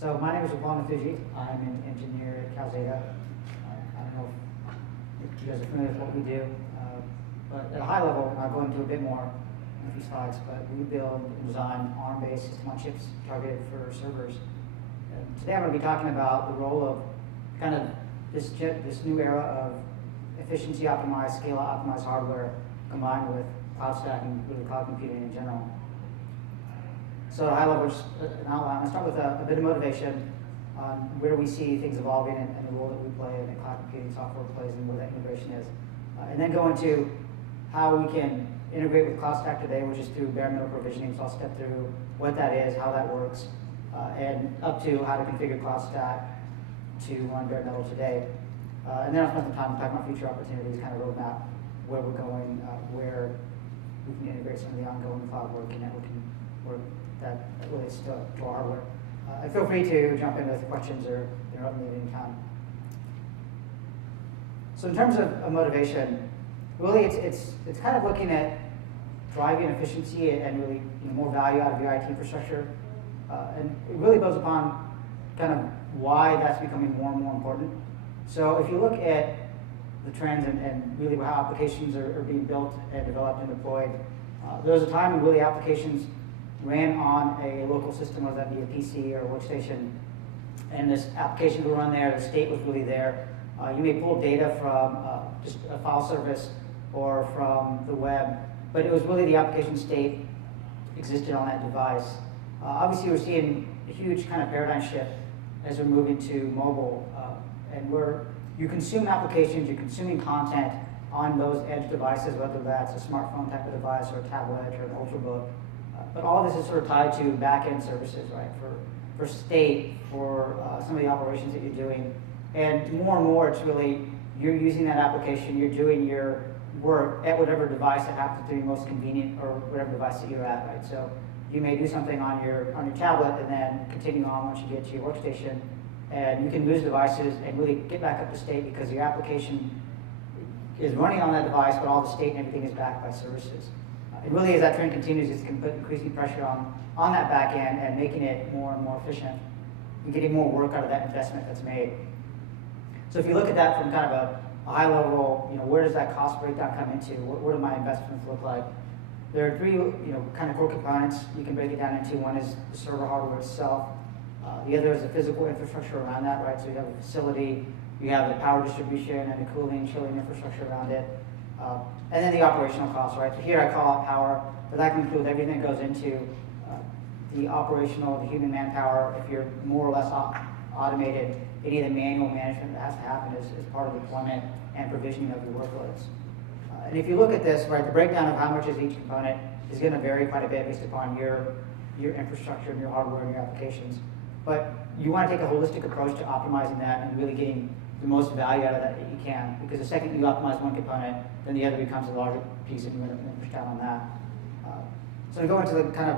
So my name is Fuji. I'm an engineer at Calzada. I don't know if you guys are familiar with what we do, but at a high level, I'll go into a bit more in a few slides, but we build and design ARM-based system on chips targeted for servers. Today I'm going to be talking about the role of kind of this new era of efficiency optimized, scale optimized hardware combined with cloud stack and really cloud computing in general. So at a high level, just an outline. I'll start with a bit of motivation on where we see things evolving and the role that we play and that cloud computing software plays and where that integration is. And then go into how we can integrate with cloud stack today, which is through bare metal provisioning. So I'll step through what that is, how that works, and up to how to configure cloud stack to run bare metal today. And then I'll spend some time talking about future opportunities, kind of roadmap, where we're going, where we can integrate some of the ongoing cloud work and networking work that relates to our hardware. And feel free to jump in with questions or interrupt me at any time. So in terms of motivation, really it's kind of looking at driving efficiency and really more value out of your IT infrastructure. And it really builds upon kind of why that's becoming more and more important. So if you look at the trends and really how applications are being built and developed and deployed, there was a time when really applications ran on a local system, whether that be a PC or a workstation, and this application would run there, the state was really there. You may pull data from just a file service or from the web, but it was really the application state existed on that device. Obviously, we're seeing a huge kind of paradigm shift as we're moving to mobile, and you consume applications, you're consuming content on those edge devices, whether that's a smartphone type of device or a tablet or an ultrabook. But all of this is sort of tied to back-end services, right? For state, for some of the operations that you're doing. And more, it's really, you're using that application, you're doing your work at whatever device that happens to be most convenient or whatever device that you're at, right? So you may do something on your tablet and then continue on once you get to your workstation. And you can lose devices and really get back up to state because your application is running on that device, but all the state and everything is backed by services. And really, as that trend continues, it's going to put increasing pressure on that back end and making it more and more efficient and getting more work out of that investment that's made. So if you look at that from kind of a high level, where does that cost breakdown come into? What do my investments look like? There are three, kind of core components you can break it down into. One is the server hardware itself. The other is the physical infrastructure around that, right? So you have a facility, you have the power distribution and the cooling, chilling infrastructure around it. And then the operational costs, right? So here I call it power, but that can include everything that goes into the operational, the human manpower. If you're more or less automated, any of the manual management that has to happen is part of deployment and provisioning of your workloads. And if you look at this, right, the breakdown of how much is each component is going to vary quite a bit based upon your infrastructure and your hardware and your applications. But you want to take a holistic approach to optimizing that and really getting the most value out of that you can, because the second you optimize one component, then the other becomes a larger piece and you're going to push down on that. So to go into the kind of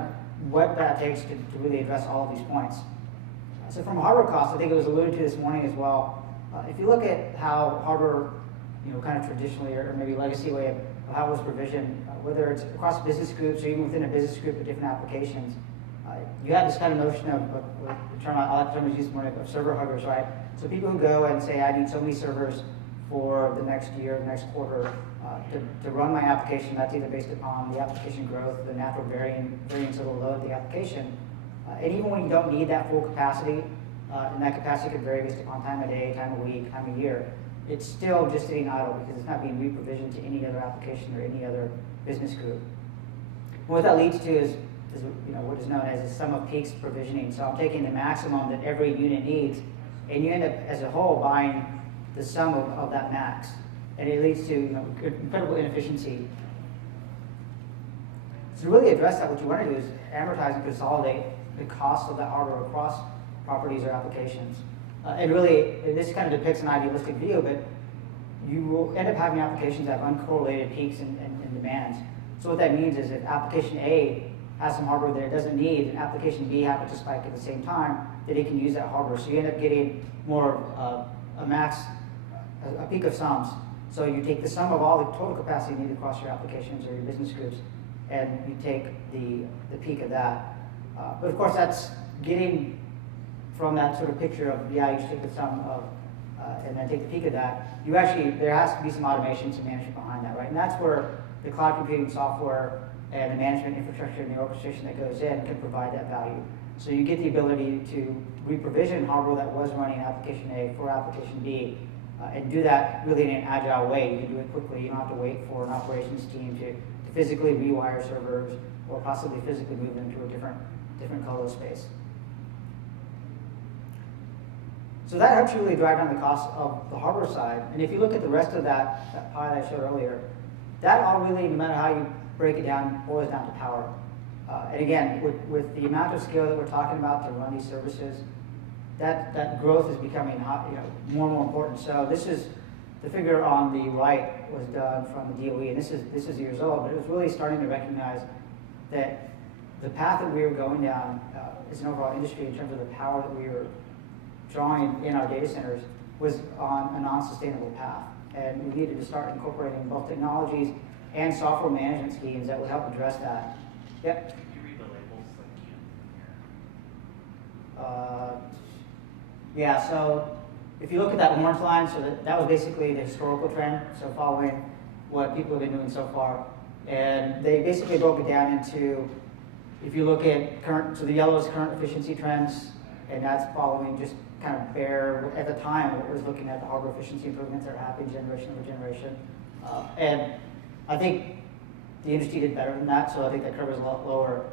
what that takes to really address all of these points. So from a hardware cost, I think it was alluded to this morning as well. If you look at how hardware, kind of traditionally or maybe legacy way of how it was provisioned, whether it's across business groups or even within a business group of different applications, you have this kind of notion of the term I like to use this morning of server huggers, right? So people who go and say, I need so many servers for the next year, the next quarter, to run my application. That's either based upon the application growth, the natural variance of the load of the application. And even when you don't need that full capacity, and that capacity could vary based upon time of day, time of week, time of year, it's still just sitting idle because it's not being re-provisioned to any other application or any other business group. And what that leads to is what is known as a sum of peaks provisioning. So I'm taking the maximum that every unit needs, and you end up, as a whole, buying the sum of that max. And it leads to incredible inefficiency. So to really address that, what you want to do is amortize and consolidate the cost of that hardware across properties or applications. And really, this kind of depicts an idealistic view, but you will end up having applications that have uncorrelated peaks and demands. So what that means is if application A has some hardware that it doesn't need, and application B happens to spike at the same time, that it can use that hardware. So you end up getting more a peak of sums. So you take the sum of all the total capacity needed across your applications or your business groups, and you take the peak of that. But of course, that's getting from that sort of picture of, yeah, you take the sum of, and then take the peak of that, you actually, there has to be some automation, some management behind that, right? And that's where the cloud computing software and the management infrastructure and the orchestration that goes in can provide that value. So you get the ability to reprovision hardware that was running application A for application B, and do that really in an agile way. You can do it quickly. You don't have to wait for an operations team to physically rewire servers or possibly physically move them to a different colo space. So that helps you really drive down the cost of the hardware side. And if you look at the rest of that pie that I showed earlier, that all really, no matter how you break it down, boils down to power. And again, with the amount of scale that we're talking about to run these services, that growth is becoming more and more important. So this is the figure on the right was done from the DOE, and this is years old, but it was really starting to recognize that the path that we were going down as an overall industry in terms of the power that we were drawing in our data centers was on a non-sustainable path. And we needed to start incorporating both technologies and software management schemes that would help address that. Yep? Can you read the labels like you? Yeah, so if you look at that orange line, so that was basically the historical trend, so following what people have been doing so far. And they basically broke it down into, if you look at current, so the yellow is current efficiency trends, and that's following just kind of bare, at the time, it was looking at the hardware efficiency improvements that are happening generation over generation. And I think the industry did better than that, so I think that curve is a lot lower.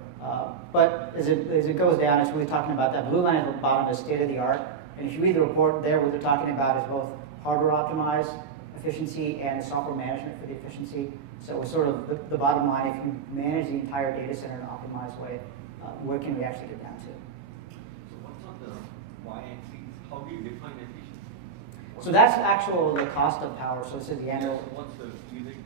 But as it goes down, it's really talking about that blue line at the bottom is state of the art. And if you read the report there, what they're talking about is both hardware optimized efficiency and software management for the efficiency. So it's sort of the bottom line, if you manage the entire data center in an optimized way, where can we actually get down to? So what's on the y-axis? How do you define efficiency? So that's the cost of power. So this is the annual. So what's the unit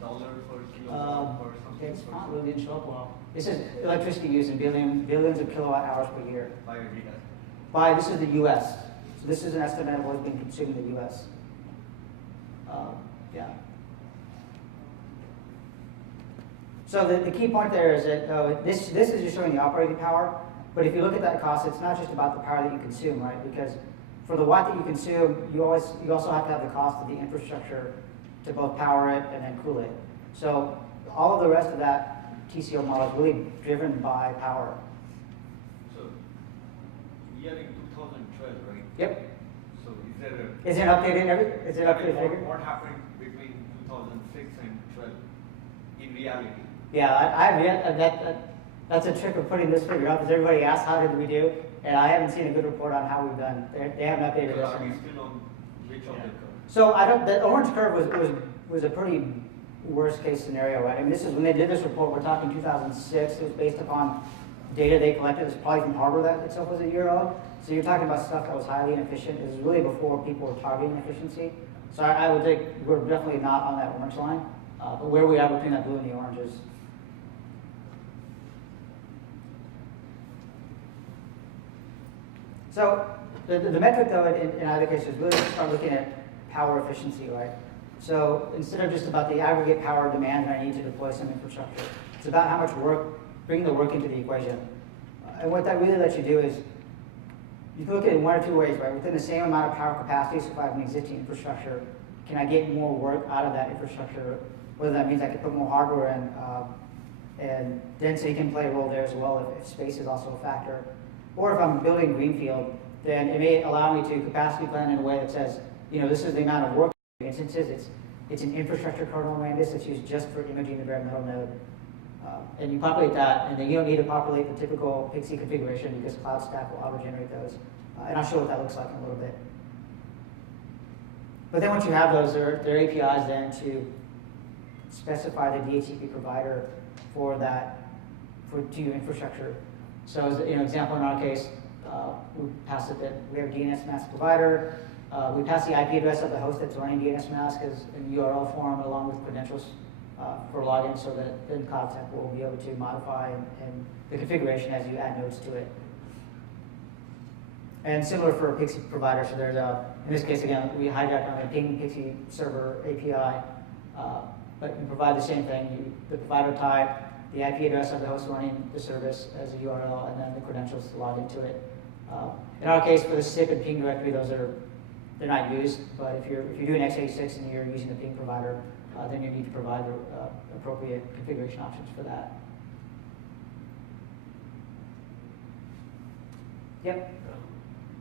dollar per kilowatt or something? It's not really didn't show up well. This is electricity used in billions of kilowatt hours per year. By a giga. This is the U.S. So this is an estimate of what's being consumed in the U.S. Yeah. So the key point there is that this is just showing the operating power. But if you look at that cost, it's not just about the power that you consume, right? Because for the watt that you consume, you also have to have the cost of the infrastructure to both power it and then cool it. So all of the rest of that TCO model is really driven by power. So we are in 2012, right? Yep. So is there a... Is it updated? Is it updated figure? What happened between 2006 and 12 in reality? Yeah, that's a trick of putting this figure up, because everybody asks how did we do, and I haven't seen a good report on how we've done. They haven't updated So this. are we still on which of the curve? So the orange curve was a pretty worst case scenario, right? I mean, this is when they did this report. We're talking 2006. It was based upon data they collected. It was probably from hardware that itself was a year old. So you're talking about stuff that was highly inefficient. It was really before people were targeting efficiency. So I would think we're definitely not on that orange line, but where we are between that blue and the orange is. So the metric, though, in either case is really to start looking at power efficiency, right? So instead of just about the aggregate power demand that I need to deploy some infrastructure, it's about how much work, bringing the work into the equation. And what that really lets you do is, you can look at it in one or two ways, right? Within the same amount of power capacity, so if I have an existing infrastructure, can I get more work out of that infrastructure? Whether that means I can put more hardware in, and density can play a role there as well if space is also a factor. Or if I'm building greenfield, then it may allow me to capacity plan in a way that says, this is the amount of work instances. It's an infrastructure kernel radius that's used just for imaging the bare metal node. And you populate that, and then you don't need to populate the typical Pixie configuration because Cloud Stack will auto-generate those. And I'll show what that looks like in a little bit. But then once you have those, there are APIs then to specify the DHCP provider for to your infrastructure. So as an example in our case, we pass it that we have a DNS mask provider. We pass the IP address of the host that's running DNS mask as in URL form along with credentials for login, so that then Cloud Tech will be able to modify and the configuration as you add nodes to it. And similar for a Pixie provider, so there's in this case again, we hijack on a ping Pixie server API, but you provide the same thing, the provider type, the IP address of the host running the service as a URL, and then the credentials to log into it. In our case, for the SIP and ping directory, they're not used. But if you're doing x86 and you're using the ping provider, then you need to provide the appropriate configuration options for that. Yep.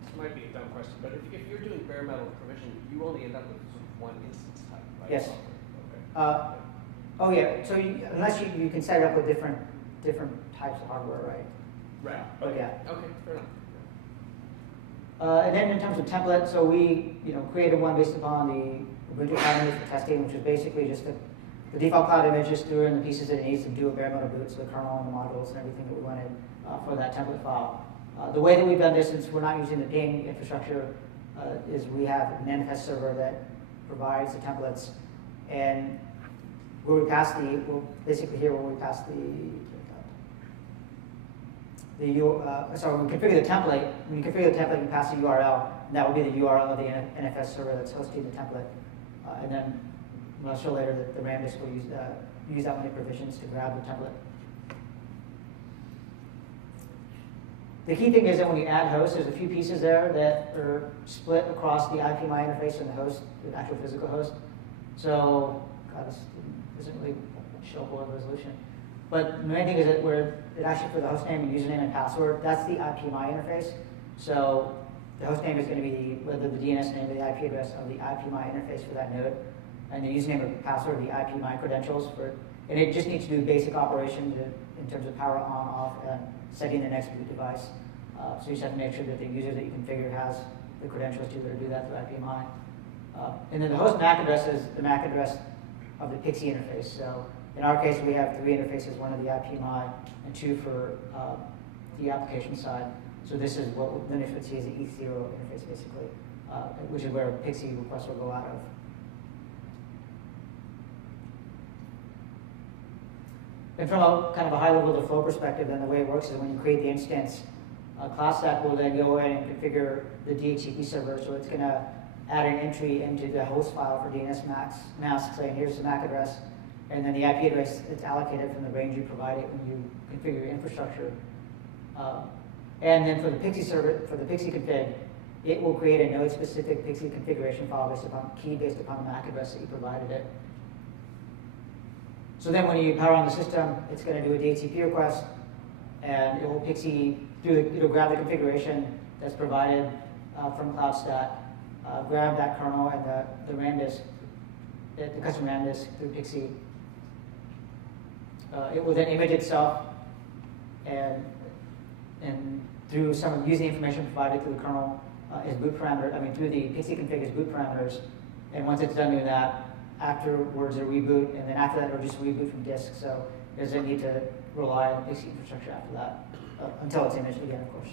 This might be a dumb question, but if you're doing bare metal provision, you only end up with sort of one instance type, right? Yes. Okay. Oh yeah. So unless you can set it up with different types of hardware, right? Right. But yeah. Okay, fair enough. And then in terms of template, so we created one based upon the Ubuntu cloud image for testing, which is basically just the default cloud image, just threw in the pieces that it needs to do a bare metal boot, so the kernel and the modules and everything that we wanted for that template file. The way that we've done this, since we're not using the ping infrastructure, is we have an NFS server that provides the templates, and where we pass basically here where we pass sorry, when we configure the template, we pass the URL, and that will be the URL of the NFS server that's hosting the template. And then I'll show later that the RAM disk will use that many provisions to grab the template. The key thing is that when you add hosts, there's a few pieces there that are split across the IPMI interface and the host, the actual physical host. So, God, this doesn't really show up well in resolution. But the main thing is that it actually for the host name and username and password, that's the IPMI interface. So the host name is going to be whether the DNS name or the IP address of the IPMI interface for that node, and the username or password, the IPMI credentials for it. And it just needs to do basic operations in terms of power on, off, and setting the next boot device. So you just have to make sure that the user that you configure has the credentials to do that through IPMI. And then the host MAC address is the MAC address of the PXE interface. So in our case, we have 3 interfaces, one of the IPMI and 2 for the application side. So this is what Linux would see as the E0 interface, basically, which is where PXE requests will go out of. And from a kind of a high level of the flow perspective, then the way it works is when you create the instance, CloudStack will then go in and configure the DHCP server. So it's going to add an entry into the host file for DNS mask, saying here's the MAC address, and then the IP address it's allocated from the range you provided when you configure your infrastructure. And then for the PXE server, for the PXE config, it will create a node-specific PXE configuration file based upon the MAC address that you provided it. So then when you power on the system, it's going to do a DHCP request, and it will PXE it'll grab the configuration that's provided from CloudStack, grab that kernel and the RAM disk, the custom RAM disk through PXE. It will then image itself and through using the information provided through the kernel as boot parameter, through the PXE config as boot parameters. And once it's done doing that, afterwards it'll reboot, and then after that it'll just reboot from disk. So it doesn't need to rely on PXE infrastructure after that, until it's imaged again, of course.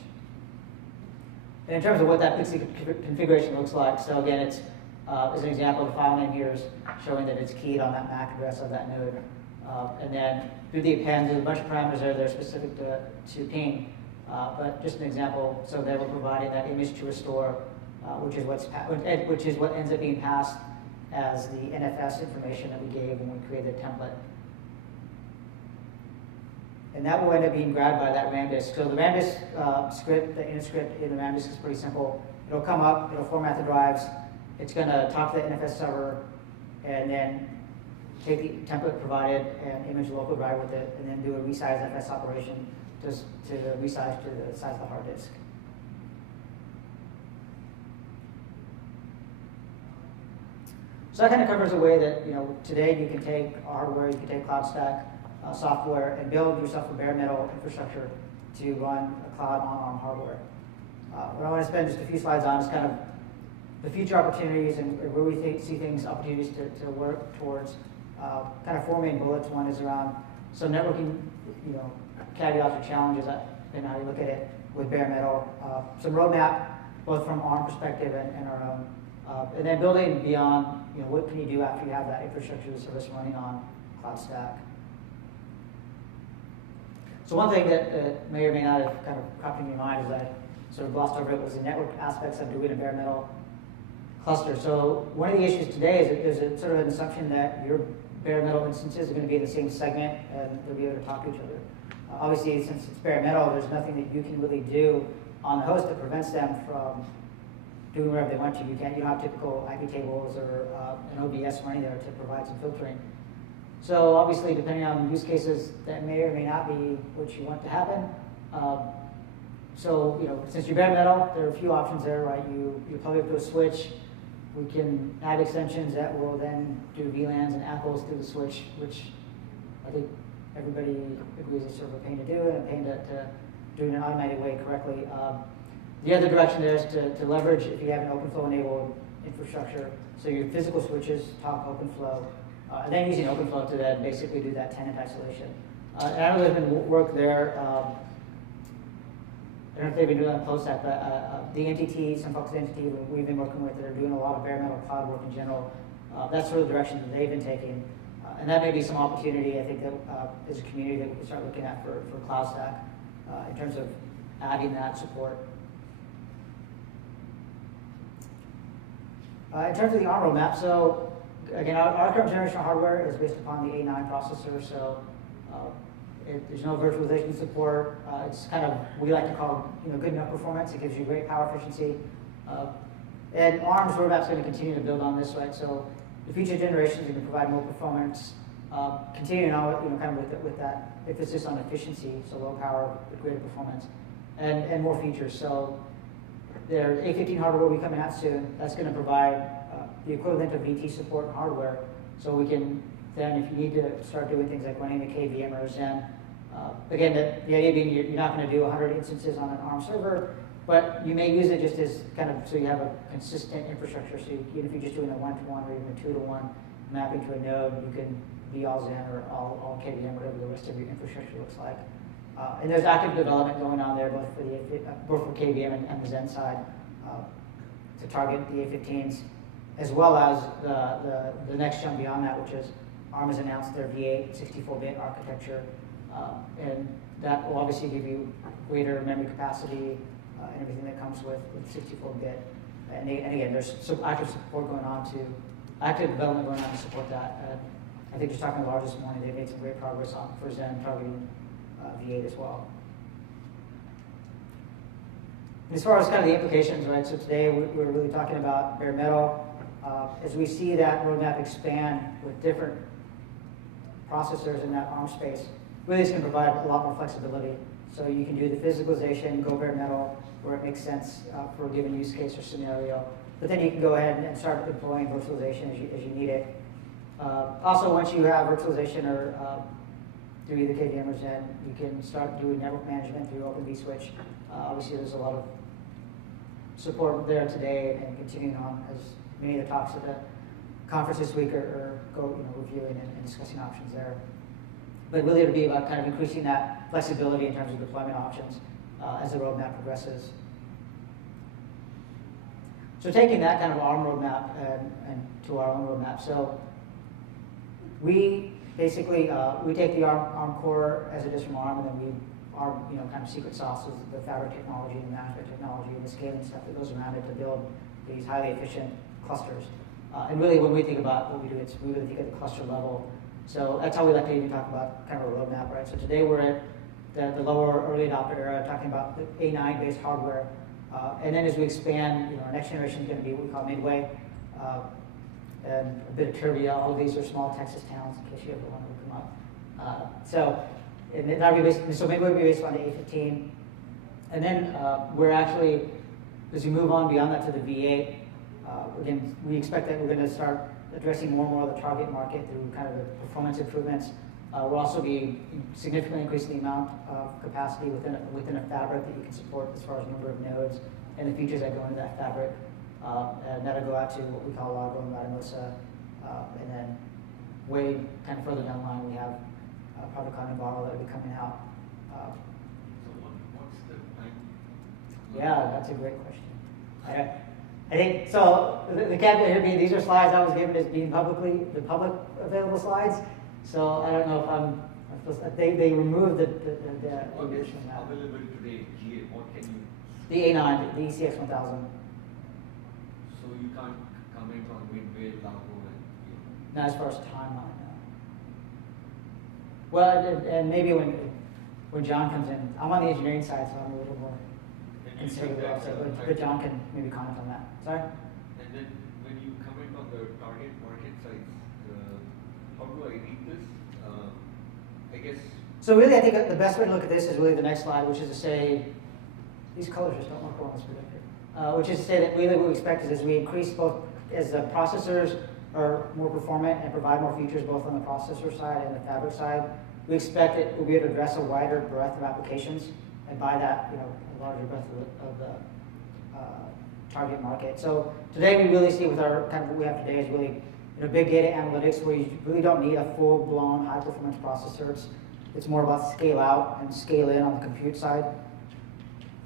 And in terms of what that PXE configuration looks like, so again, it's as an example, the file name here is showing that it's keyed on that MAC address of that node. And then through the append, there's a bunch of parameters there that are specific to ping. But just an example, so they were providing that image to restore, which is what ends up being passed as the NFS information that we gave when we created the template. And that will end up being grabbed by that RAM disk. So the RAM disk script, the init script in the RAM disk is pretty simple. It'll come up, it'll format the drives, it's going to talk to the NFS server, and then take the template provided and image the local drive with it, and then do a resize FS operation to resize to the size of the hard disk. So that kind of covers the way that today you can take hardware, you can take CloudStack software, and build yourself a bare metal infrastructure to run a cloud on hardware. What I want to spend just a few slides on is kind of the future opportunities and where we see things, opportunities to work towards. Kind of 4 main bullets. One is around some networking, caveats or challenges, depending on how you look at it, with bare metal. Some roadmap, both from ARM perspective and our own. And then building beyond, what can you do after you have that infrastructure as a service running on CloudStack. So one thing that may or may not have kind of cropped in your mind is I sort of glossed over it was the network aspects of doing a bare metal cluster. So one of the issues today is that there's a sort of an assumption that your bare metal instances are going to be in the same segment and they'll be able to talk to each other. Obviously, since it's bare metal, there's nothing that you can really do on the host that prevents them from doing whatever they want to. You don't have typical IP tables or an OBS running there to provide some filtering. So obviously, depending on use cases, that may or may not be what you want to happen. So since you're bare metal, there are a few options there, right? You plug it to a switch. We can add extensions that will then do VLANs and apples through the switch, which I think everybody agrees is sort of a pain to do and a pain to do in an automated way correctly. The other direction there is to leverage if you have an OpenFlow enabled infrastructure. So your physical switches talk OpenFlow, and then using OpenFlow to then basically do that tenant isolation. And I know there's been work there. I don't know if they've been doing that on PostSec, but the NTT, some folks at NTT we've been working with that are doing a lot of bare metal cloud work in general. That's sort of the direction that they've been taking. And that may be some opportunity, I think, that as a community that we can start looking at for CloudStack in terms of adding that support. In terms of the ARM roadmap, so again, our current generation of hardware is based upon the A9 processor, so there's no virtualization support. It's kind of, we like to call good enough performance. It gives you great power efficiency. And ARM's roadmap is going to continue to build on this, right? So the future generations are going to provide more performance, continuing on kind of with that emphasis on efficiency, so low power with greater performance, and more features. So their A15 hardware will be coming out soon. That's going to provide the equivalent of VT support hardware, so we can then, if you need to start doing things like running a KVM or a Zen, again, the idea being you're not going to do 100 instances on an ARM server, but you may use it just as kind of so you have a consistent infrastructure. So even if you're just doing a 1-to-1 or even a 2-to-1 mapping to a node, you can be all Zen or all KVM, whatever the rest of your infrastructure looks like. And there's active development going on there, both for KVM and the Zen side, to target the A15s, as well as the next jump beyond that, which is ARM has announced their V8 64-bit architecture, and that will obviously give you greater memory capacity and everything that comes with 64-bit. And again, there's some active support going on active development going on to support that. I think just talking to Lars this morning, they made some great progress for Zen targeting V8 as well. As far as kind of the implications, right? So today we're really talking about bare metal. As we see that roadmap expand with different processors in that ARM space, really it's going to provide a lot more flexibility. So you can do the physicalization, go bare metal, where it makes sense for a given use case or scenario. But then you can go ahead and start deploying virtualization as you need it. Also, once you have virtualization or through either KVM or Zen, you can start doing network management through Open vSwitch. Obviously, there's a lot of support there today, and continuing on as many of the talks at the conference this week are reviewing and discussing options there. But really, it'll be about kind of increasing that flexibility in terms of deployment options as the roadmap progresses. So taking that kind of ARM roadmap and to our own roadmap. So we basically we take the ARM core as it is from ARM, and then our kind of secret sauce is the fabric technology and the management technology and the scaling stuff that goes around it to build these highly efficient clusters. And really, when we think about what we do, we really think at the cluster level. So that's how we like to even talk about kind of a roadmap, right? So today we're at the lower early adopter era, talking about the A9-based hardware. And then as we expand, our next generation is going to be what we call midway, and a bit of trivia. All of these are small Texas towns, in case you ever want to look them up. So midway will be based on the A15, and then we're actually, as we move on beyond that to the V8, again, we expect that we're going to start addressing more and more of the target market through kind of the performance improvements. We'll also be significantly increasing the amount of capacity within a fabric that you can support as far as number of nodes and the features that go into that fabric. And that'll go out to what we call Lago and Latamosa. And then way kind of further down the line, we have product on Navarro that will be coming out. So what's the time? Yeah, that's a great question. I think, so the caveat here being these are slides I was given as being the public available slides. So I don't know if I'm supposed to, they removed the original map. Available today, GA, what can you? The A9, the ECX 1000. So you can't comment on Midway, Lago, and Not as far as timeline, no. Well, and maybe when John comes in, I'm on the engineering side, so I'm a little more you consider think the that's upside, a but John can maybe comment on that. Sorry? And then when you comment on the target market size, how do I read this? I guess. So really, I think the best way to look at this is really the next slide, which is to say, these colors just don't work well on this projector. Which is to say that really what we expect is as we increase both, as the processors are more performant and provide more features both on the processor side and the fabric side, we expect that we'll be able to address a wider breadth of applications, and by that, a larger breadth of the target market. So today we really see with our kind of what we have today is really big data analytics where you really don't need a full-blown high-performance processor. It's more about scale out and scale in on the compute side.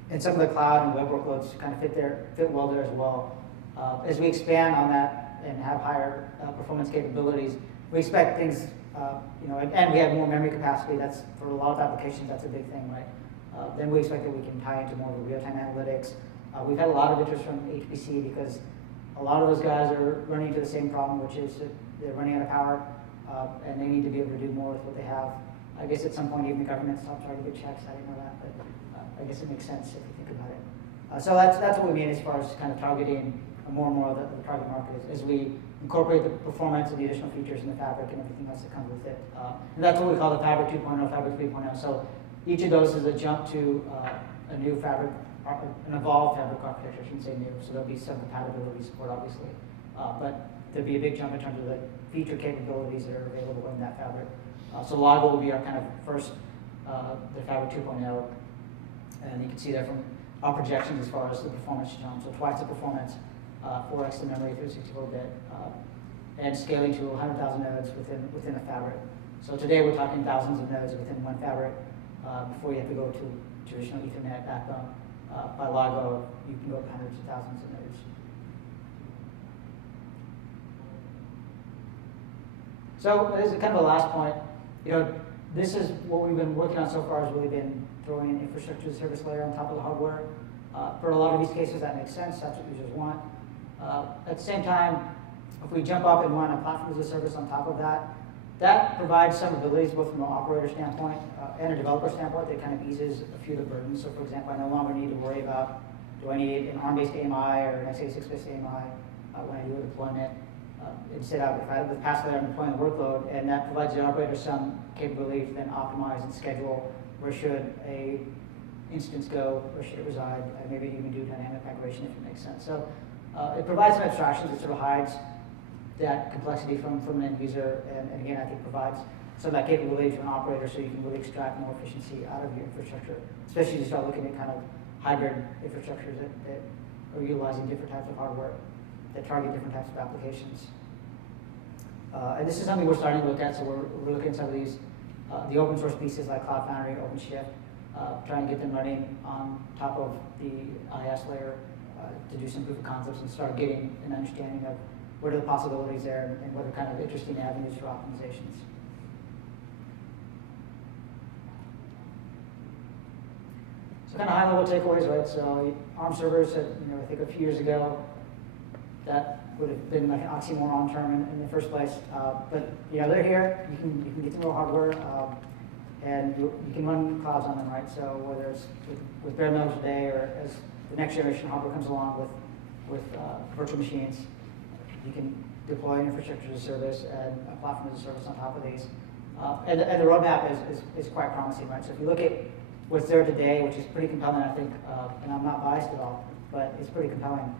And some of the cloud and web workloads kind of fit well there as well. As we expand on that and have higher performance capabilities, we expect things, and we have more memory capacity. That's for a lot of applications. That's a big thing, right? Then we expect that we can tie into more of the real-time analytics. We've had a lot of interest from HPC because a lot of those guys are running into the same problem, which is that they're running out of power, and they need to be able to do more with what they have. I guess at some point even the government stopped trying to get checks. I didn't know that, but I guess it makes sense if you think about it. So that's what we mean as far as kind of targeting more and more of the target market as we incorporate the performance and the additional features in the fabric and everything else that comes with it. And that's what we call the Fabric 2.0, Fabric 3.0. So each of those is a jump to a new fabric, an evolved fabric architecture. I shouldn't say new, so there'll be some compatibility support, obviously. But there'll be a big jump in terms of the feature capabilities that are available in that fabric. So Lago will be our kind of first, the Fabric 2.0. And you can see that from our projections as far as the performance jump. So twice the performance, 4x the memory, 364-bit, and scaling to 100,000 nodes within a fabric. So today we're talking thousands of nodes within one fabric before you have to go to traditional Ethernet backbone. By Lago, you can go to hundreds of thousands of nodes. So this is kind of the last point. This is what we've been working on so far has really been throwing an infrastructure as a service layer on top of the hardware. For a lot of these cases, that makes sense. That's what users want. At the same time, if we jump up and run a platform as a service on top of that, that provides some abilities both from an operator standpoint and a developer standpoint that kind of eases a few of the burdens. So for example, I no longer need to worry about, do I need an ARM-based AMI or an x86-based AMI when I do a deployment. Instead, with pass layer, I'm deploying the workload, and that provides the operator some capability to then optimize and schedule where should a instance go, where should it reside, and maybe even do dynamic migration if it makes sense. So it provides some abstractions. It sort of hides that complexity from an end user, and again, I think provides some of that capability to an operator so you can really extract more efficiency out of your infrastructure, especially as you start looking at kind of hybrid infrastructures that are utilizing different types of hardware that target different types of applications. And this is something we're starting to look at, so we're looking at some of these, the open source pieces like Cloud Foundry, OpenShift, trying to get them running on top of the IaaS layer to do some proof of concepts and start getting an understanding of what are the possibilities there and what are kind of interesting avenues for optimizations. So kind of high-level takeaways, right? So ARM servers, I think a few years ago, that would have been like an oxymoron term in the first place. But they're here. You can get some real hardware, and you can run clouds on them, right? So whether it's with bare metal today or as the next generation hardware comes along with virtual machines, you can deploy an infrastructure as a service and a platform as a service on top of these. And the roadmap is quite promising, right? So if you look at what's there today, which is pretty compelling, I think, and I'm not biased at all, but it's pretty compelling.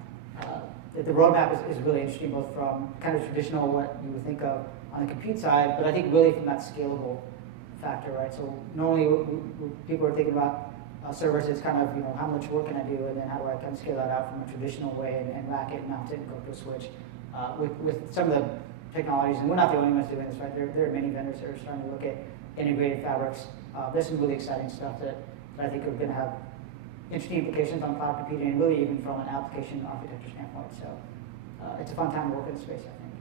The roadmap is really interesting, both from kind of traditional what you would think of on the compute side, but I think really from that scalable factor, right? So normally when people are thinking about servers, it's kind of, how much work can I do, and then how do I kind of scale that out from a traditional way and rack it, mount it, and go to a switch. With some of the technologies, and we're not the only ones doing this, right? There are many vendors that are starting to look at integrated fabrics. There's some really exciting stuff that I think are going to have interesting implications on cloud computing, and really even from an application architecture standpoint. So it's a fun time to work in the space, I think.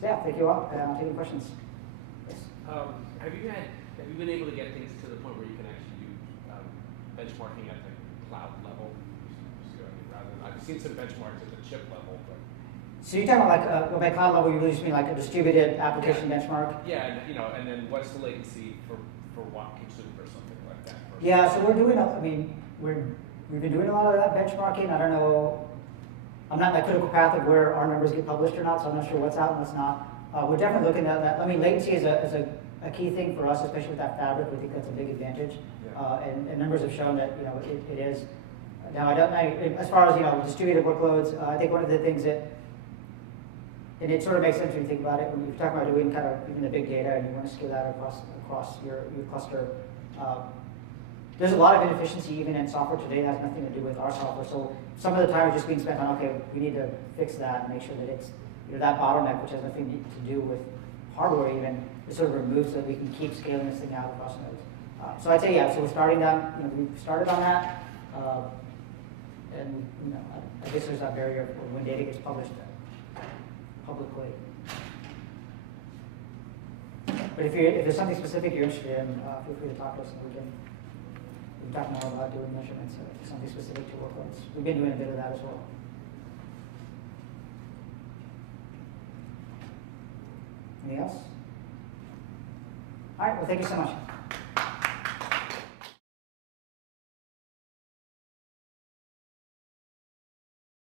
So yeah, thank you all. I'm taking questions. Yes. Have you been able to get things to the point where you can actually do benchmarking at the cloud level? I've seen some benchmarks at the chip level, but. So you're talking about by cloud level, you really just mean like a distributed application benchmark? Yeah, and then what's the latency for what consumed or something like that? Yeah, so we're doing, we've been doing a lot of that benchmarking. I don't know, I'm not in that critical path of where our numbers get published or not, so I'm not sure what's out and what's not. We're definitely looking at that. I mean, latency is a key thing for us, especially with that fabric. We think that's a big advantage. Yeah. And numbers have shown that, you know, it is. Now, as far as, you know, distributed workloads, I think one of the things that, and it sort of makes sense when you think about it, when you're talking about doing kind of even the big data and you want to scale that across your cluster, there's a lot of inefficiency even in software today that has nothing to do with our software. So some of the time is just being spent on, okay, we need to fix that and make sure that it's, you know, that bottleneck, which has nothing to do with hardware even, is sort of removed so that we can keep scaling this thing out across nodes. So I'd say, yeah, so we're starting down, you know, we've started on that. And, you know, I guess there's that barrier of when data gets published publicly. But if there's something specific you're interested in, feel free to talk to us and we can talk more about doing measurements of something specific to workloads. We've been doing a bit of that as well. Anything else? All right, well, thank you so much.